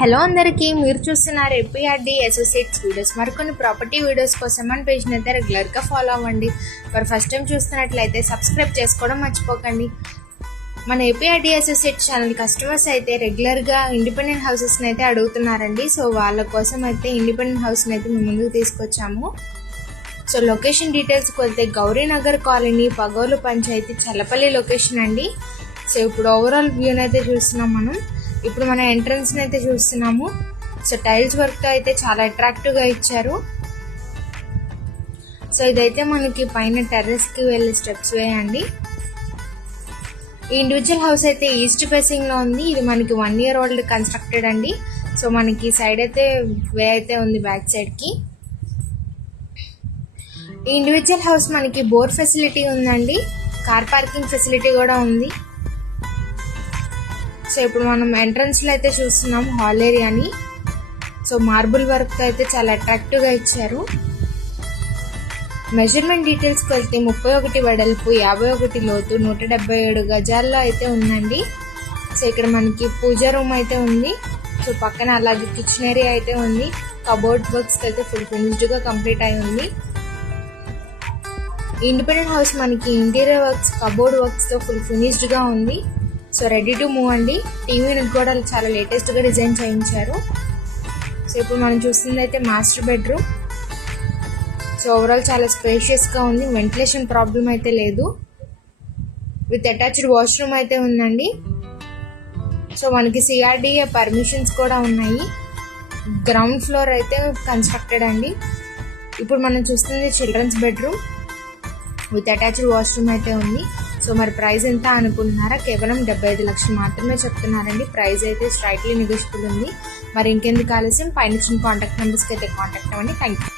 Hello అందరికీ, మీరు చూస్తున్నారు ఏపీఆర్డి అసోసియేట్స్ వీడియోస్. మరికొన్ని ప్రాపర్టీ వీడియోస్ కోసం మన పేజ్ని అయితే రెగ్యులర్గా ఫాలో అవ్వండి. మరి ఫస్ట్ టైం చూస్తున్నట్లయితే సబ్స్క్రైబ్ చేసుకోవడం మర్చిపోకండి. మన ఏపీఆర్డి అసోసియేట్స్ ఛానల్ కస్టమర్స్ అయితే రెగ్యులర్గా ఇండిపెండెంట్ హౌసెస్ని అయితే అడుగుతున్నారండి. సో వాళ్ళ కోసం అయితే ఇండిపెండెంట్ హౌస్ని అయితే మేము ముందుకు తీసుకొచ్చాము. సో లొకేషన్ డీటెయిల్స్కి వెళ్తే గౌరీనగర్ కాలనీ, పగోలు పంచాయతీ, చల్లపల్లి లొకేషన్ అండి. సో ఇప్పుడు ఓవరాల్ వ్యూని అయితే చూస్తున్నాం మనం. ఇప్పుడు మన ఎంట్రన్స్ని అయితే చూస్తున్నాము. సో టైల్స్ వర్క్తో అయితే చాలా అట్రాక్టివ్గా ఇచ్చారు. సో ఇదైతే మనకి పైన టెర్రస్కి వెళ్ళే స్టెప్స్ వే అండి. ఈ ఇండివిజువల్ హౌస్ అయితే ఈస్ట్ ఫేసింగ్లో ఉంది. ఇది మనకి 1 year ఓల్డ్ కన్స్ట్రక్టెడ్ అండి. సో మనకి సైడ్ అయితే వే అయితే ఉంది బ్యాక్ సైడ్కి. ఈ ఇండివిజువల్ హౌస్ మనకి బోర్ ఫెసిలిటీ ఉందండి, కార్ పార్కింగ్ ఫెసిలిటీ కూడా ఉంది. సో ఇప్పుడు మనం ఎంట్రన్స్లో అయితే చూస్తున్నాం హాల్ ఏరియాని. సో మార్బుల్ వర్క్ అయితే చాలా అట్రాక్టివ్గా ఇచ్చారు. మెజర్మెంట్ డీటెయిల్స్కి వెళ్తే 31 వెడల్పు, 51 లోతు, 177 గజాల్లో అయితే ఉందండి. సో ఇక్కడ మనకి పూజా రూమ్ అయితే ఉంది. సో పక్కన అలాగే కిచెన్ ఏరియా అయితే ఉంది. కబోర్డ్ వర్క్స్ అయితే ఫుల్ ఫినిష్డ్గా కంప్లీట్ అయి ఉంది. ఇండిపెండెంట్ హౌస్ మనకి ఇంటీరియర్ వర్క్స్, కబోర్డ్ వర్క్స్తో ఫుల్ ఫినిష్డ్గా ఉంది. సో రెడీ టు మూవ్ అండి. టీవీని కూడా చాలా లేటెస్ట్గా డిజైన్ చేయించారు. సో ఇప్పుడు మనం చూస్తుంది అయితే మాస్టర్ బెడ్రూమ్. సో ఓవరాల్ చాలా స్పేషియస్గా ఉంది, వెంటిలేషన్ ప్రాబ్లం అయితే లేదు. విత్ అటాచ్డ్ వాష్రూమ్ అయితే ఉందండి. సో మనకి సిఆర్డిఏ పర్మిషన్స్ కూడా ఉన్నాయి. గ్రౌండ్ ఫ్లోర్ అయితే కన్స్ట్రక్టెడ్ అండి. ఇప్పుడు మనం చూస్తుంది children's bedroom with attached washroom అయితే ఉంది. సో మరి ప్రైస్ ఎంత అనుకుంటున్నారా? కేవలం 75 లక్షలు మాత్రమే చెప్తున్నారండి. ప్రైస్ అయితే స్ట్రైట్లీ నెగోషియబుల్ ఉంది. మరి ఇంకెందుకు ఆలస్యం, పైన కాంటాక్ట్ నెంబర్స్కి అయితే కాంటాక్ట్ అవ్వండి. Thank you.